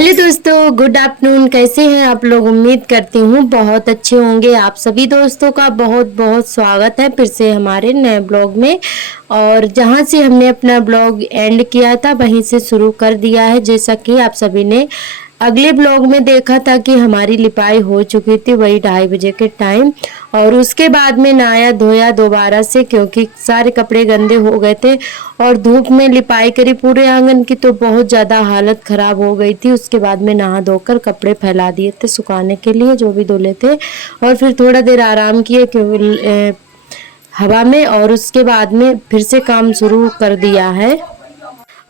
Hello दोस्तों, good afternoon. कैसे हैं आप लोग? उम्मीद करती हूँ बहुत अच्छे होंगे। आप सभी दोस्तों का बहुत बहुत स्वागत है फिर से हमारे नए ब्लॉग में। और जहाँ से हमने अपना ब्लॉग एंड किया था वहीं से शुरू कर दिया है। जैसा कि आप सभी ने अगले ब्लॉग में देखा था कि हमारी लिपाई हो चुकी थी, वही 2:30 बजे के टाइम। और उसके बाद में नहाया धोया दोबारा से, क्योंकि सारे कपड़े गंदे हो गए थे और धूप में लिपाई करी पूरे आंगन की तो बहुत ज़्यादा हालत ख़राब हो गई थी। उसके बाद में नहा धोकर कपड़े फैला दिए थे सुखाने के लिए, जो भी धुले थे। और फिर थोड़ा देर आराम किए क्योंकि हवा में, और उसके बाद में फिर से काम शुरू कर दिया है।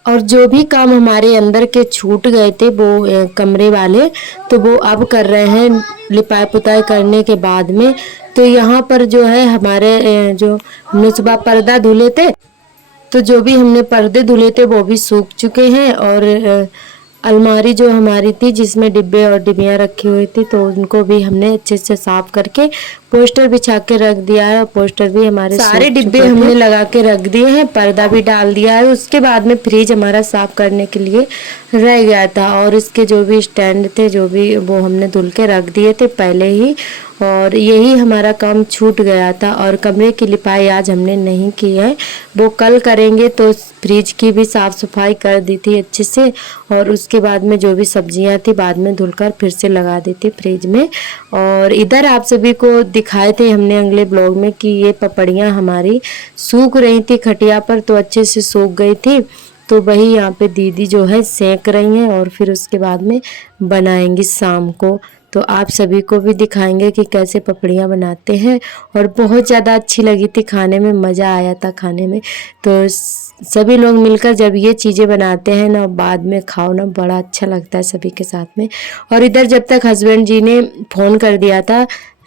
और जो भी काम हमारे अंदर के छूट गए थे वो कमरे वाले, तो वो अब कर रहे हैं लिपाई पुताई करने के बाद में। तो यहाँ पर जो है हमारे जो हमने सुबह पर्दा धुले थे, तो जो भी हमने पर्दे धुले थे वो भी सूख चुके हैं। और अलमारी जो हमारी थी जिसमें डिब्बे और डिबियाँ रखी हुई थी, तो उनको भी हमने अच्छे से साफ करके पोस्टर बिछा के रख दिया है। और पोस्टर भी हमारे सारे डिब्बे हमने लगा के रख दिए हैं, पर्दा भी डाल दिया है। उसके बाद में फ्रिज हमारा साफ करने के लिए रह गया था, और इसके जो भी स्टैंड थे जो भी वो हमने धुल के रख दिए थे पहले ही। और यही हमारा काम छूट गया था। और कमरे की लिपाई आज हमने नहीं की है, वो कल करेंगे। तो फ्रिज की भी साफ़ सफाई कर दी थी अच्छे से। और उसके बाद में जो भी सब्जियां थी बाद में धुलकर फिर से लगा दी थी फ्रिज में। और इधर आप सभी को दिखाए थे हमने अगले ब्लॉग में कि ये पपड़ियाँ हमारी सूख रही थी खटिया पर, तो अच्छे से सूख गई थी। तो वही यहाँ पे दीदी जो है सेक रही हैं, और फिर उसके बाद में बनाएंगी शाम को। तो आप सभी को भी दिखाएंगे कि कैसे पपड़ियाँ बनाते हैं। और बहुत ज़्यादा अच्छी लगी थी खाने में, मज़ा आया था खाने में। तो सभी लोग मिलकर जब ये चीज़ें बनाते हैं ना, बाद में खाओ ना, बड़ा अच्छा लगता है सभी के साथ में। और इधर जब तक हस्बैंड जी ने फ़ोन कर दिया था,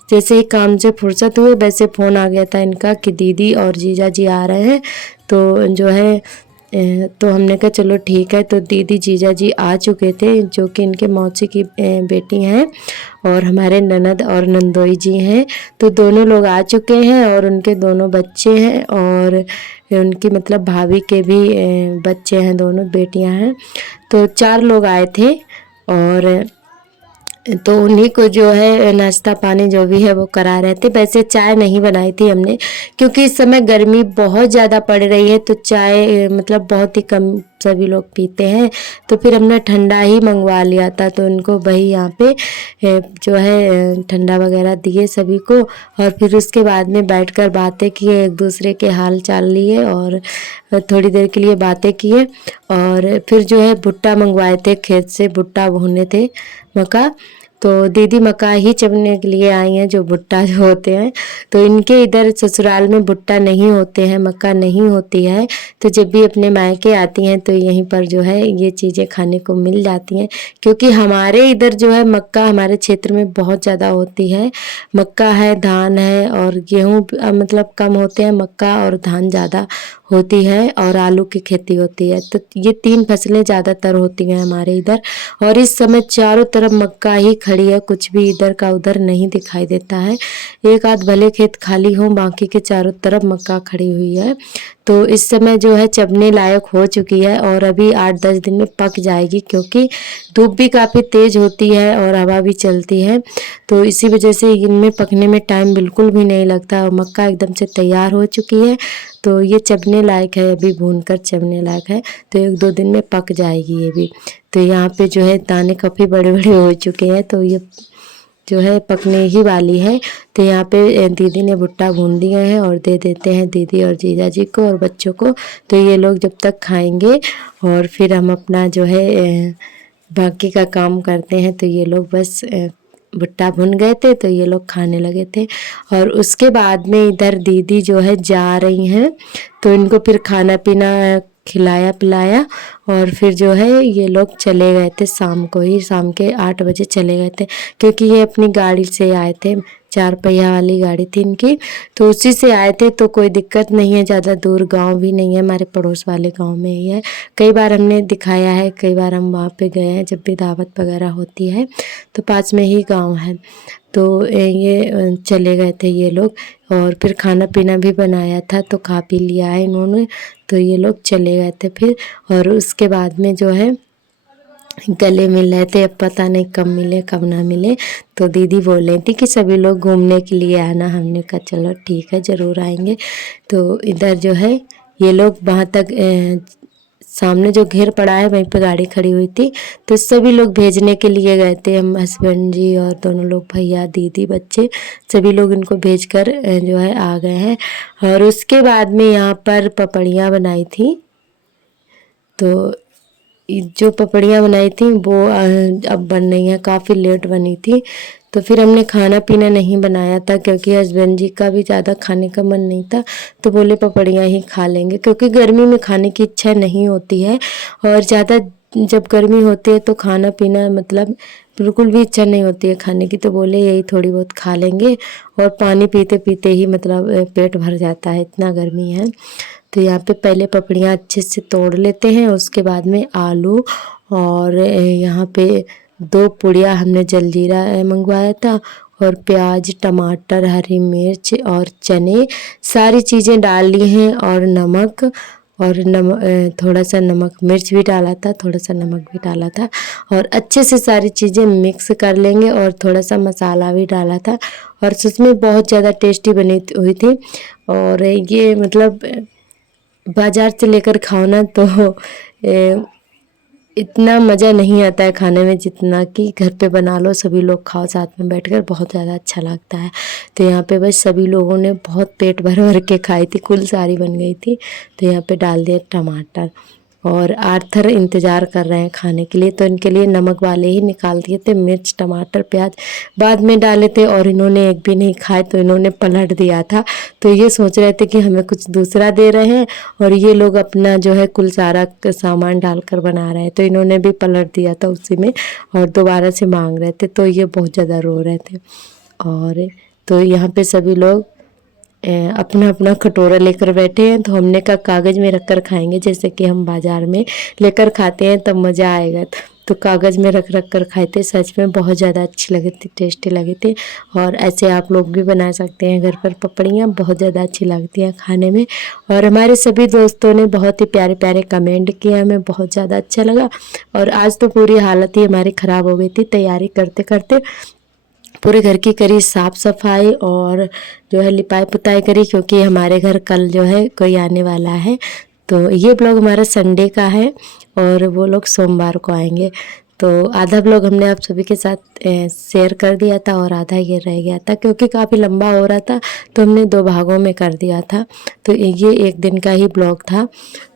जैसे ही काम से फुर्सत हुए वैसे फ़ोन आ गया था इनका कि दीदी और जीजा जी आ रहे हैं। तो जो है तो हमने कहा चलो ठीक है। तो दीदी जीजा जी आ चुके थे, जो कि इनके मौसी की बेटी हैं, और हमारे ननद और नंदोई जी हैं। तो दोनों लोग आ चुके हैं, और उनके दोनों बच्चे हैं, और उनकी मतलब भाभी के भी बच्चे हैं, दोनों बेटियां हैं। तो 4 लोग आए थे। और तो उन्हीं को जो है नाश्ता पानी जो भी है वो करा रहे थे। वैसे चाय नहीं बनाई थी हमने, क्योंकि इस समय गर्मी बहुत ज़्यादा पड़ रही है, तो चाय मतलब बहुत ही कम सभी लोग पीते हैं। तो फिर हमने ठंडा ही मंगवा लिया था। तो उनको वही यहाँ पे जो है ठंडा वगैरह दिए सभी को। और फिर उसके बाद में बैठकर बातें किए, एक दूसरे के हाल चाल लिए, और थोड़ी देर के लिए बातें किए। और फिर जो है भुट्टा मंगवाए थे खेत से, भुट्टा भूने थे मक्का। तो दीदी मक्का ही चबने के लिए आई हैं, जो भुट्टा जो होते हैं। तो इनके इधर ससुराल में भुट्टा नहीं होते हैं, मक्का नहीं होती है। तो जब भी अपने मायके आती हैं तो यहीं पर जो है ये चीज़ें खाने को मिल जाती हैं। क्योंकि हमारे इधर जो है मक्का हमारे क्षेत्र में बहुत ज़्यादा होती है। मक्का है, धान है, और गेहूँ मतलब कम होते हैं, मक्का और धान ज़्यादा होती है, और आलू की खेती होती है। तो ये 3 फसलें ज़्यादातर होती हैं हमारे इधर। और इस समय चारों तरफ मक्का ही खड़ी है, कुछ भी इधर का उधर नहीं दिखाई देता है। एक आध भले खेत खाली हो, बाकी के चारों तरफ मक्का खड़ी हुई है। तो इस समय जो है चबने लायक हो चुकी है, और अभी 8-10 दिन में पक जाएगी, क्योंकि धूप भी काफ़ी तेज़ होती है और हवा भी चलती है। तो इसी वजह से इनमें पकने में टाइम बिल्कुल भी नहीं लगता, और मक्का एकदम से तैयार हो चुकी है। तो ये चबने लायक है, अभी भूनकर चबने लायक है। तो 1-2 दिन में पक जाएगी ये भी। तो यहाँ पे जो है दाने काफ़ी बड़े बड़े हो चुके हैं, तो ये जो है पकने ही वाली है। तो यहाँ पे दीदी ने भुट्टा भून दिए हैं, और दे देते हैं दीदी और जीजा जी को और बच्चों को। तो ये लोग जब तक खाएंगे, और फिर हम अपना जो है बाकी का काम करते हैं। तो ये लोग बस भुट्टा भुन गए थे तो ये लोग खाने लगे थे। और उसके बाद में इधर दीदी जो है जा रही हैं, तो इनको फिर खाना पीना खिलाया पिलाया, और फिर जो है ये लोग चले गए थे शाम को ही, शाम के 8 बजे चले गए थे। क्योंकि ये अपनी गाड़ी से आए थे, 4 पहिया वाली गाड़ी थी इनकी, तो उसी से आए थे। तो कोई दिक्कत नहीं है, ज़्यादा दूर गांव भी नहीं है, हमारे पड़ोस वाले गांव में ही है। कई बार हमने दिखाया है, कई बार हम वहाँ पे गए हैं जब भी दावत वगैरह होती है, तो पास में ही गाँव है। तो ये चले गए थे ये लोग, और फिर खाना पीना भी बनाया था तो खा पी लिया है इन्होंने। तो ये लोग चले गए थे फिर। और उसके बाद में जो है गले मिल रहे थे, अब पता नहीं कब मिले कब ना मिले। तो दीदी बोल रही थी कि सभी लोग घूमने के लिए आना। हमने कहा चलो ठीक है, ज़रूर आएंगे। तो इधर जो है ये लोग वहाँ तक सामने जो घेर पड़ा है वहीं पे गाड़ी खड़ी हुई थी, तो सभी लोग भेजने के लिए गए थे। हम हस्बैंड जी और दोनों लोग, भैया दीदी बच्चे, सभी लोग इनको भेजकर जो है आ गए हैं। और उसके बाद में यहाँ पर पपड़ियाँ बनाई थी। तो जो पपड़ियाँ बनाई थी वो अब बन रही हैं, काफ़ी लेट बनी थी। तो फिर हमने खाना पीना नहीं बनाया था क्योंकि हस्बैंड जी का भी ज़्यादा खाने का मन नहीं था, तो बोले पपड़ियाँ ही खा लेंगे क्योंकि गर्मी में खाने की इच्छा नहीं होती है। और ज़्यादा जब गर्मी होती है तो खाना पीना मतलब बिल्कुल भी इच्छा नहीं होती है खाने की, तो बोले यही थोड़ी बहुत खा लेंगे। और पानी पीते पीते ही मतलब पेट भर जाता है, इतना गर्मी है। तो यहाँ पे पहले पपड़ियाँ अच्छे से तोड़ लेते हैं, उसके बाद में आलू और यहाँ पे 2 पुड़िया हमने जलजीरा मंगवाया था, और प्याज टमाटर हरी मिर्च और चने सारी चीज़ें डाल ली हैं, और नमक और थोड़ा सा नमक मिर्च भी डाला था, थोड़ा सा नमक भी डाला था। और अच्छे से सारी चीज़ें मिक्स कर लेंगे, और थोड़ा सा मसाला भी डाला था। और सच में बहुत ज़्यादा टेस्टी बनी हुई थी। और ये मतलब बाज़ार से लेकर खाओ ना तो इतना मज़ा नहीं आता है खाने में जितना कि घर पे बना लो, सभी लोग खाओ साथ में बैठकर, बहुत ज़्यादा अच्छा लगता है। तो यहाँ पे बस सभी लोगों ने बहुत पेट भर भर के खाई थी, कुल सारी बन गई थी। तो यहाँ पे डाल दिया टमाटर, और आर्थर इंतज़ार कर रहे हैं खाने के लिए, तो इनके लिए नमक वाले ही निकाल दिए थे। मिर्च टमाटर प्याज बाद में डाले थे, और इन्होंने एक भी नहीं खाए तो इन्होंने पलट दिया था। तो ये सोच रहे थे कि हमें कुछ दूसरा दे रहे हैं, और ये लोग अपना जो है कुल सारा सामान डालकर बना रहे हैं, तो इन्होंने भी पलट दिया था उसी में, और दोबारा से मांग रहे थे। तो ये बहुत ज़्यादा रो रहे थे। और तो यहाँ पे सभी लोग अपना अपना कटोरा लेकर बैठे हैं। तो हमने कहा कागज़ में रख कर खाएंगे, जैसे कि हम बाज़ार में लेकर खाते हैं तब मज़ा आएगा। तो कागज़ में रख रख कर खाए थे, सच में बहुत ज़्यादा अच्छी लगे थे, टेस्टी लगे थे। और ऐसे आप लोग भी बना सकते हैं घर पर पपड़ियाँ, बहुत ज़्यादा अच्छी लगती हैं खाने में। और हमारे सभी दोस्तों ने बहुत ही प्यारे प्यारे कमेंट किए, हमें बहुत ज़्यादा अच्छा लगा। और आज तो पूरी हालत ही हमारी ख़राब हो गई थी तैयारी करते करते। पूरे घर की करी साफ़ सफाई, और जो है लिपाई पुताई करी, क्योंकि हमारे घर कल जो है कोई आने वाला है। तो ये ब्लॉग हमारा संडे का है, और वो लोग सोमवार को आएंगे। तो आधा ब्लॉग हमने आप सभी के साथ शेयर कर दिया था, और आधा ये रह गया था क्योंकि काफ़ी लंबा हो रहा था, तो हमने 2 भागों में कर दिया था। तो ये 1 दिन का ही ब्लॉग था,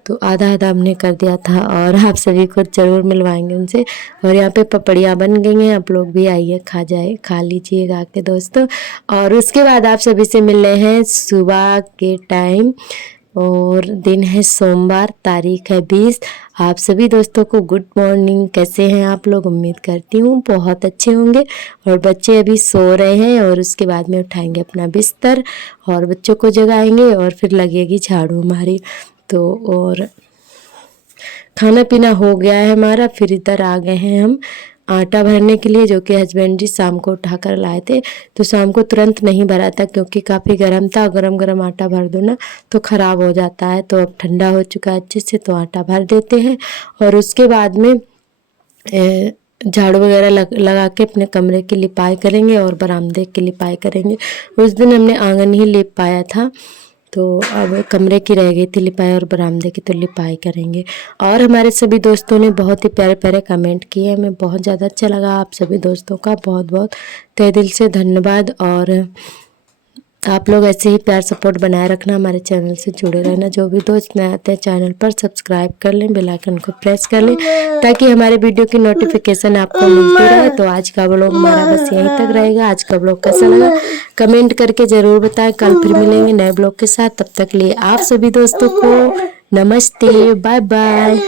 तो आधा आधा हमने कर दिया था, और आप सभी को ज़रूर मिलवाएंगे उनसे। और यहाँ पे पपड़ियाँ बन गई हैं, आप लोग भी आइए खा लीजिएगा आके दोस्तों। और उसके बाद आप सभी से मिल रहे हैं सुबह के टाइम, और दिन है सोमवार, तारीख है 20। आप सभी दोस्तों को गुड मॉर्निंग। कैसे हैं आप लोग? उम्मीद करती हूँ बहुत अच्छे होंगे। और बच्चे अभी सो रहे हैं, और उसके बाद में उठाएंगे अपना बिस्तर और बच्चों को जगाएंगे, और फिर लगेगी झाड़ू हमारी। तो और खाना पीना हो गया है हमारा। फिर इधर आ गए हैं हम आटा भरने के लिए, जो कि हस्बैंड जी शाम को उठा कर लाए थे। तो शाम को तुरंत नहीं भरा था क्योंकि काफ़ी गर्म था, गरम गरम आटा भर दो ना तो ख़राब हो जाता है। तो अब ठंडा हो चुका है अच्छे से, तो आटा भर देते हैं। और उसके बाद में झाड़ू वगैरह लगा के अपने कमरे की लिपाई करेंगे, और बरामदे की लिपाई करेंगे। उस दिन हमने आंगन ही लिप पाया था, तो अब कमरे की रह गई थी लिपाई, और बरामदे की तो लिपाई करेंगे। और हमारे सभी दोस्तों ने बहुत ही प्यारे प्यारे कमेंट किए, हमें बहुत ज़्यादा अच्छा लगा। आप सभी दोस्तों का बहुत बहुत तहे दिल से धन्यवाद। और आप लोग ऐसे ही प्यार सपोर्ट बनाए रखना, हमारे चैनल से जुड़े रहना। जो भी दोस्त नए आते हैं चैनल पर सब्सक्राइब कर लें, बेल आइकन को प्रेस कर लें, ताकि हमारे वीडियो की नोटिफिकेशन आपको मिलती रहे। तो आज का व्लॉग हमारा बस यहीं तक रहेगा। आज का व्लॉग कैसा लगा कमेंट करके ज़रूर बताएं। कल फिर मिलेंगे नए ब्लॉग के साथ, तब तक लिए आप सभी दोस्तों को नमस्ते, बाय बाय।